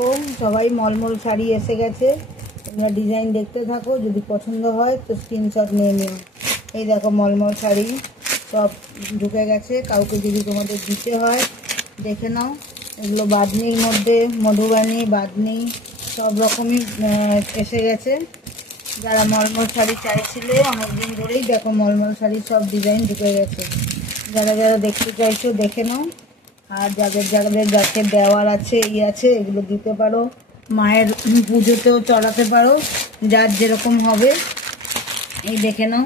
দেখো সবাই মলমল শাড়ি এসে গেছে। তোমরা ডিজাইন দেখতে থাকো, যদি পছন্দ হয় তো স্ক্রিনশট নিয়ে নিও। এই দেখো মলমল শাড়ি সব ঢুকে গেছে। কাউকে যদি তোমাদের দিতে হয় দেখে নাও। এগুলো বাঁধনির মধ্যে মধুবানি বাঁধনি সব রকমই এসে গেছে। যারা মলমল শাড়ি চাইছিলে অনেকদিন ধরেই দেখো মলমল শাড়ির সব ডিজাইন ঢুকে গেছে। যারা যারা দেখতে চাইছো দেখে নাও। আর যাদের যাদের যাকে দেওয়ার আছে আছে এগুলো দিতে পারো, মায়ের পুজোতেও চড়াতে পারো, যার যেরকম হবে। এই দেখে নাও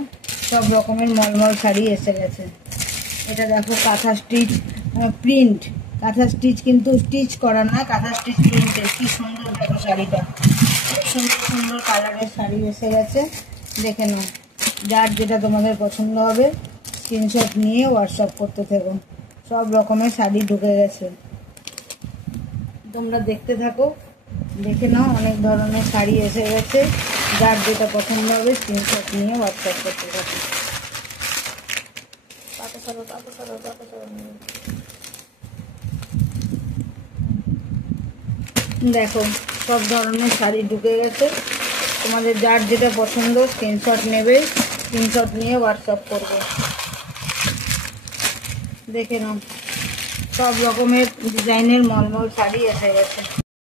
সব রকমের মলমল শাড়ি এসে গেছে। এটা দেখো কাঁথা স্টিচ প্রিন্ট, কাঁথা স্টিচ কিন্তু স্টিচ করা না, কাঁথা স্টিচ প্রিন্টের। কি সুন্দর দেখো শাড়িটা, সুন্দর সুন্দর কালারের শাড়ি এসে গেছে। দেখে নাও, যার যেটা তোমাদের পছন্দ হবে স্ক্রিনশট নিয়ে হোয়াটসঅ্যাপ করতে থেকো। সব রকমের শাড়ি ঢুকে গেছে, তোমরা দেখতে থাকো, দেখে নাও। অনেক ধরনের শাড়ি এসে গেছে, যার যেটা পছন্দ হবে স্ক্রিনশট নিয়ে হোয়াটসঅ্যাপ করতে থাকো। দেখো সব ধরনের শাড়ি ঢুকে গেছে, তোমাদের যার যেটা পছন্দ স্ক্রিনশট নেবে, স্ক্রিনশট নিয়ে হোয়াটসঅ্যাপ করবে। দেখে নাও সব রকমের ডিজাইনের মলমল শাড়ি এসে গেছে।